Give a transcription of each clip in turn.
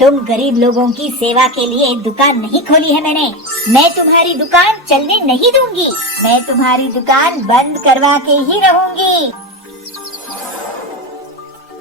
तुम गरीब लोगों की सेवा के लिए दुकान नहीं खोली है मैंने। मैं तुम्हारी दुकान चलने नहीं दूंगी। मैं तुम्हारी दुकान बंद करवा के ही रहूंगी।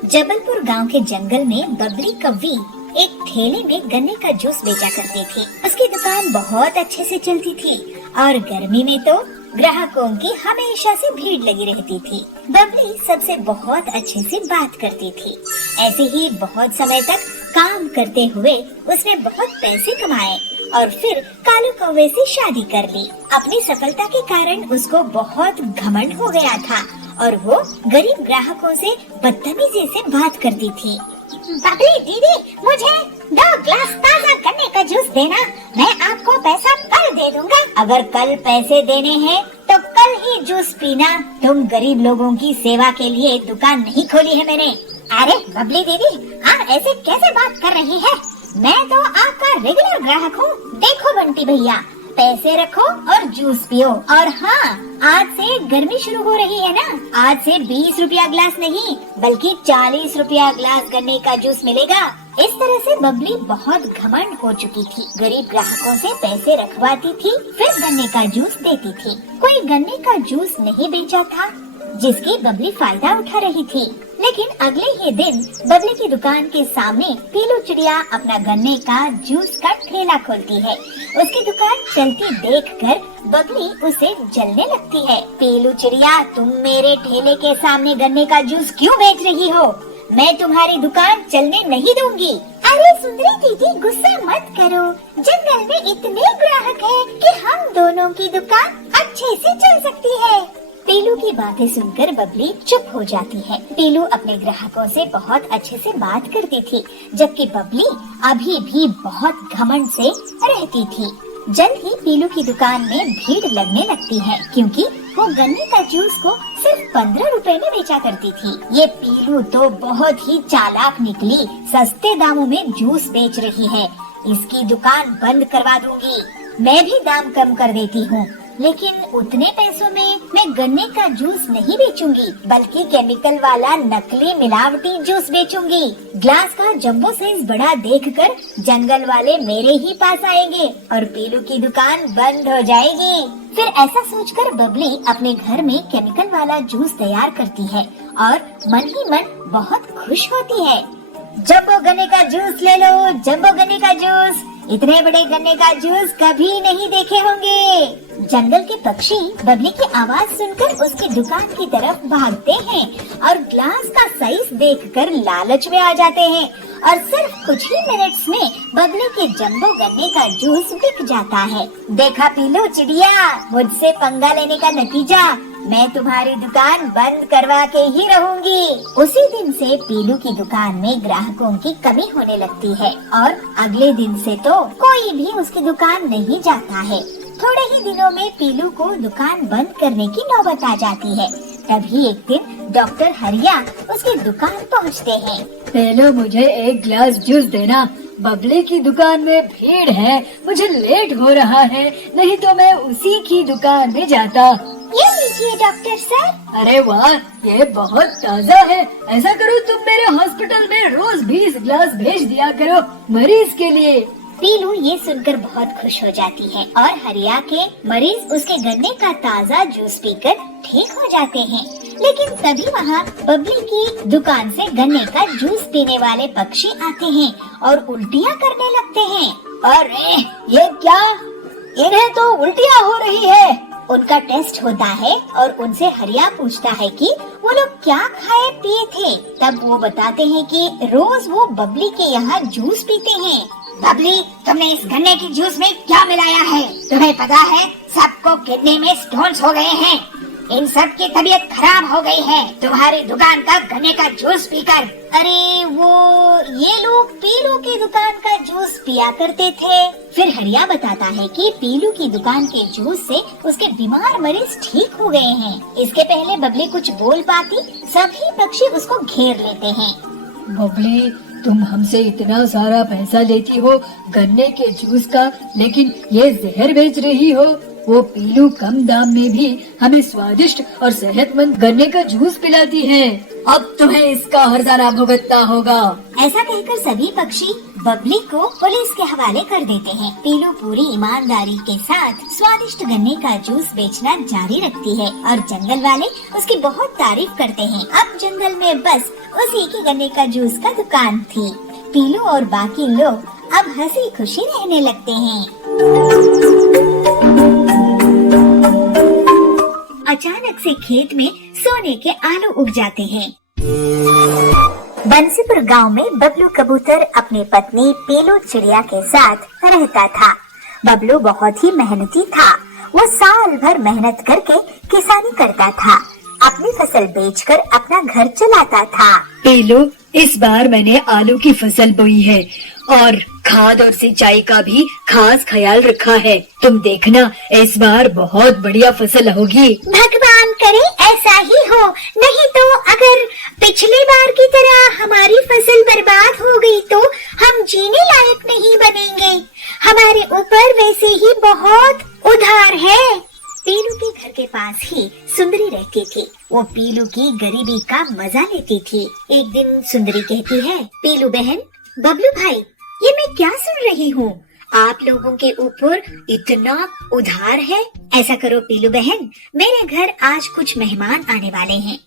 जबलपुर गांव के जंगल में बबली कौवी एक ठेले में गन्ने का जूस बेचा करती थी। उसकी दुकान बहुत अच्छे से चलती थी और गर्मी में तो ग्राहकों की हमेशा से भीड़ लगी रहती थी। बबली सबसे बहुत अच्छे से बात करती थी। ऐसे ही बहुत समय तक काम करते हुए उसने बहुत पैसे कमाए और फिर कालू कौवे से शादी कर ली। अपनी सफलता के कारण उसको बहुत घमंड हो गया था और वो गरीब ग्राहकों से बदतमीजी से बात करती थी। बबली दीदी, मुझे 2 ग्लास ताजा गन्ने का जूस देना। मैं आपको पैसा कल दे दूंगा। अगर कल पैसे देने हैं तो कल ही जूस पीना। तुम गरीब लोगों की सेवा के लिए दुकान नहीं खोली है मैंने। अरे बबली दीदी, आप ऐसे कैसे बात कर रही है? मैं तो आपका रेगुलर ग्राहक हूँ। देखो बंटी भैया, पैसे रखो और जूस पियो। और हाँ, आज से गर्मी शुरू हो रही है ना, आज से 20 रुपया ग्लास नहीं बल्कि 40 रुपया ग्लास गन्ने का जूस मिलेगा। इस तरह से बबली बहुत घमंड हो चुकी थी। गरीब ग्राहकों से पैसे रखवाती थी, फिर गन्ने का जूस देती थी। कोई गन्ने का जूस नहीं बेचा था जिसकी बबली फायदा उठा रही थी। लेकिन अगले ही दिन बबली की दुकान के सामने पीलू चिड़िया अपना गन्ने का जूस का ठेला खोलती है। उसकी दुकान चलती देखकर बबली उसे जलने लगती है। पीलू चिड़िया, तुम मेरे ठेले के सामने गन्ने का जूस क्यों बेच रही हो? मैं तुम्हारी दुकान चलने नहीं दूंगी। अरे सुंदरी दीदी, गुस्सा मत करो। जंगल में इतने ग्राहक हैं कि हम दोनों की दुकान अच्छे से चल सकती है। पीलू की बातें सुनकर बबली चुप हो जाती है। पीलू अपने ग्राहकों से बहुत अच्छे से बात करती थी, जबकि बबली अभी भी बहुत घमंड से रहती थी। जल्द ही पीलू की दुकान में भीड़ लगने लगती है, क्योंकि वो गन्ने का जूस को सिर्फ 15 रुपए में बेचा करती थी। ये पीलू तो बहुत ही चालाक निकली, सस्ते दामों में जूस बेच रही है। इसकी दुकान बंद करवा दूंगी। मैं भी दाम कम कर देती हूँ, लेकिन उतने पैसों में मैं गन्ने का जूस नहीं बेचूंगी, बल्कि केमिकल वाला नकली मिलावटी जूस बेचूंगी। ग्लास का जंबो साइज बड़ा देखकर जंगल वाले मेरे ही पास आएंगे और पीलू की दुकान बंद हो जाएगी। फिर ऐसा सोचकर बबली अपने घर में केमिकल वाला जूस तैयार करती है और मन ही मन बहुत खुश होती है। जंबो गन्ने का जूस ले लो, जंबो गन्ने का जूस। इतने बड़े गन्ने का जूस कभी नहीं देखे होंगे। जंगल के पक्षी बबली की आवाज सुनकर उसकी दुकान की तरफ भागते हैं और ग्लास का साइज देखकर लालच में आ जाते हैं और सिर्फ कुछ ही मिनट्स में बबली के जंबो गन्ने का जूस बिक जाता है। देखा पीलू चिड़िया, मुझसे पंगा लेने का नतीजा, मैं तुम्हारी दुकान बंद करवा के ही रहूंगी। उसी दिन से पीलू की दुकान में ग्राहकों की कमी होने लगती है और अगले दिन से तो कोई भी उसकी दुकान नहीं जाता है। थोड़े ही दिनों में पीलू को दुकान बंद करने की नौबत आ जाती है। तभी एक दिन डॉक्टर हरिया उसकी दुकान पहुंचते हैं। पहले मुझे 1 गिलास जूस देना। बबली की दुकान में भीड़ है, मुझे लेट हो रहा है, नहीं तो मैं उसी की दुकान में जाता। ये लीजिए डॉक्टर सर। अरे वाह, ये बहुत ताज़ा है। ऐसा करो, तुम मेरे हॉस्पिटल में रोज 20 गिलास भेज दिया करो मरीज के लिए। पीलू ये सुनकर बहुत खुश हो जाती है और हरिया के मरीज उसके गन्ने का ताज़ा जूस पीकर ठीक हो जाते हैं। लेकिन तभी वहाँ बबली की दुकान से गन्ने का जूस पीने वाले पक्षी आते हैं और उल्टियाँ करने लगते हैं। अरे ये क्या, इन्हें तो उल्टियाँ हो रही है। उनका टेस्ट होता है और उनसे हरिया पूछता है कि वो लोग क्या खाए पिए थे। तब वो बताते हैं कि रोज वो बबली के यहाँ जूस पीते हैं। बबली, तुमने इस गन्ने की जूस में क्या मिलाया है? तुम्हें पता है सबको किडनी में स्टोन्स हो गए हैं, इन सब की तबीयत खराब हो गई है तुम्हारी दुकान का गन्ने का जूस पीकर। अरे ये लोग पीलू की दुकान का जूस पिया करते थे। फिर हरिया बताता है कि पीलू की दुकान के जूस से उसके बीमार मरीज ठीक हो गए हैं। इसके पहले बबली कुछ बोल पाती, सभी पक्षी उसको घेर लेते हैं। बबली, तुम हमसे इतना सारा पैसा लेती हो गन्ने के जूस का, लेकिन ये जहर बेच रही हो। वो पीलू कम दाम में भी हमें स्वादिष्ट और सेहतमंद गन्ने का जूस पिलाती है। अब तुम्हें इसका हर्जाना भुगतना होगा। ऐसा कहकर सभी पक्षी बबली को पुलिस के हवाले कर देते हैं। पीलू पूरी ईमानदारी के साथ स्वादिष्ट गन्ने का जूस बेचना जारी रखती है और जंगल वाले उसकी बहुत तारीफ करते हैं। अब जंगल में बस उसी की गन्ने का जूस का दुकान थी। पीलू और बाकी लोग अब हंसी खुशी रहने लगते हैं। अचानक से खेत में सोने के आलू उग जाते हैं। बंसीपुर गांव में बबलू कबूतर अपनी पत्नी पीलू चिड़िया के साथ रहता था। बबलू बहुत ही मेहनती था। वो साल भर मेहनत करके किसानी करता था। अपनी फसल बेचकर अपना घर चलाता था। पीलू, इस बार मैंने आलू की फसल बोई है और खाद और सिंचाई का भी खास ख्याल रखा है। तुम देखना, इस बार बहुत बढ़िया फसल होगी। भगवान करे ऐसा ही हो, नहीं तो अगर पिछली बार की तरह हमारी फसल बर्बाद हो गई तो हम जीने लायक नहीं बनेंगे। हमारे ऊपर वैसे ही बहुत उधार है। पीलू के घर के पास ही सुंदरी रहती थी। वो पीलू की गरीबी का मजा लेती थी। एक दिन सुंदरी कहती है, पीलू बहन, बबलू भाई, ये मैं क्या सुन रही हूँ? आप लोगों के ऊपर इतना उधार है। ऐसा करो पीलू बहन, मेरे घर आज कुछ मेहमान आने वाले हैं।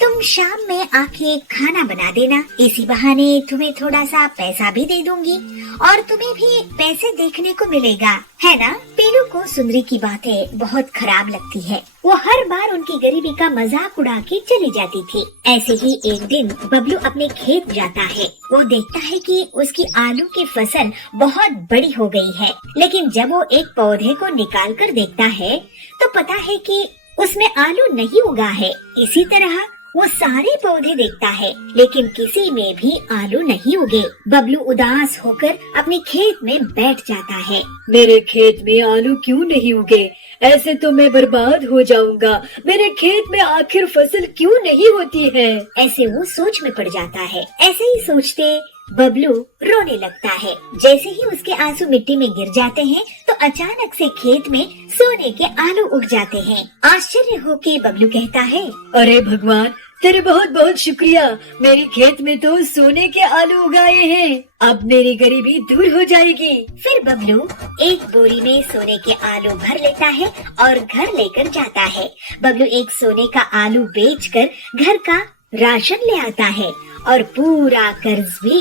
तुम शाम में आके खाना बना देना। इसी बहाने तुम्हें थोड़ा सा पैसा भी दे दूंगी और तुम्हें भी पैसे देखने को मिलेगा, है ना? पीलू को सुंदरी की बातें बहुत खराब लगती है। वो हर बार उनकी गरीबी का मजाक उड़ा के चली जाती थी। ऐसे ही एक दिन बबलू अपने खेत जाता है। वो देखता है कि उसकी आलू की फसल बहुत बड़ी हो गई है, लेकिन जब वो एक पौधे को निकाल कर देखता है तो पता है कि उसमें आलू नहीं उगा है। इसी तरह वो सारे पौधे देखता है, लेकिन किसी में भी आलू नहीं उगे। बबलू उदास होकर अपने खेत में बैठ जाता है। मेरे खेत में आलू क्यों नहीं उगे? ऐसे तो मैं बर्बाद हो जाऊंगा। मेरे खेत में आखिर फसल क्यों नहीं होती है? ऐसे वो सोच में पड़ जाता है। ऐसे ही सोचते बबलू रोने लगता है। जैसे ही उसके आंसू मिट्टी में गिर जाते हैं तो अचानक से खेत में सोने के आलू उग जाते हैं। आश्चर्य होके बबलू कहता है, अरे भगवान, तेरे बहुत बहुत शुक्रिया। मेरे खेत में तो सोने के आलू उगाए हैं। अब मेरी गरीबी दूर हो जाएगी। फिर बबलू एक बोरी में सोने के आलू भर लेता है और घर लेकर जाता है। बबलू एक सोने का आलू बेचकर घर का राशन ले आता है और पूरा कर्ज भी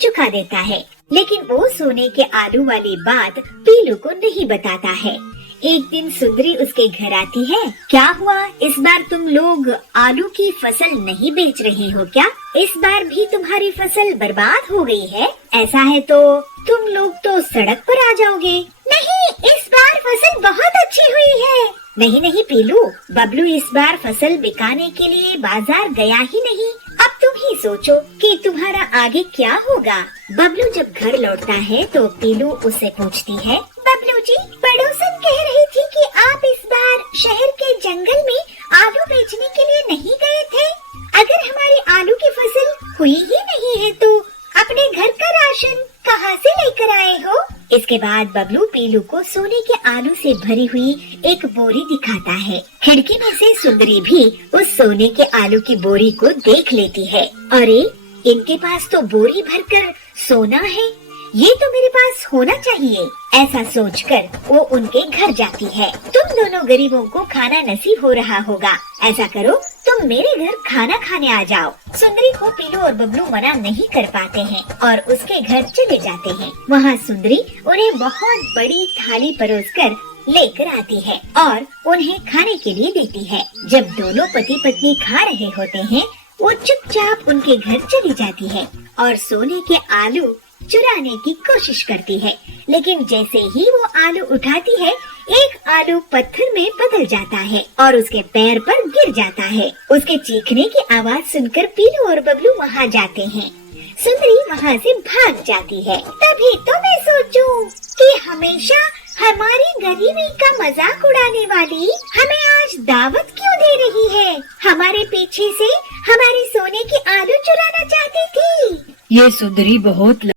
चुका देता है। लेकिन वो सोने के आलू वाली बात पीलू को नहीं बताता है। एक दिन सुंदरी उसके घर आती है। क्या हुआ, इस बार तुम लोग आलू की फसल नहीं बेच रहे हो क्या? इस बार भी तुम्हारी फसल बर्बाद हो गई है? ऐसा है तो तुम लोग तो सड़क पर आ जाओगे। नहीं, इस बार फसल बहुत अच्छी हुई है। नहीं नहीं पीलू, बबलू इस बार फसल बिकाने के लिए बाजार गया ही नहीं। अब तुम ही सोचो कि तुम्हारा आगे क्या होगा। बबलू जब घर लौटता है तो पीलू उससे पूछती है, बबलू जी, पड़ोसन कह रही थी कि आप इस बार शहर के जंगल में आलू बेचने के लिए नहीं गए थे। अगर हमारी आलू की फसल हुई ही नहीं है तो अपने घर का राशन कहाँ से लेकर आए हो? इसके बाद बबलू पीलू को सोने के आलू से भरी हुई एक बोरी दिखाता है। खिड़की में से सुंदरी भी उस सोने के आलू की बोरी को देख लेती है। अरे, इनके पास तो बोरी भरकर सोना है, ये तो मेरे पास होना चाहिए। ऐसा सोचकर वो उनके घर जाती है। तुम दोनों गरीबों को खाना नसीब हो रहा होगा। ऐसा करो, तुम मेरे घर खाना खाने आ जाओ। सुंदरी को पीलू और बबलू मना नहीं कर पाते हैं और उसके घर चले जाते हैं। वहाँ सुंदरी उन्हें बहुत बड़ी थाली परोसकर लेकर आती है और उन्हें खाने के लिए देती है। जब दोनों पति पत्नी खा रहे होते हैं, वो चुपचाप उनके घर चली जाती है और सोने के आलू चुराने की कोशिश करती है। लेकिन जैसे ही वो आलू उठाती है, एक आलू पत्थर में बदल जाता है और उसके पैर पर गिर जाता है। उसके चीखने की आवाज सुनकर पीलू और बबलू वहाँ जाते हैं। सुंदरी वहाँ से भाग जाती है। तभी तो मैं सोचूं कि हमेशा हमारी गरीबी का मजाक उड़ाने वाली हमें आज दावत क्यों दे रही है? हमारे पीछे से हमारे सोने की आलू चुराना चाहती थी। ये सुंदरी बहुत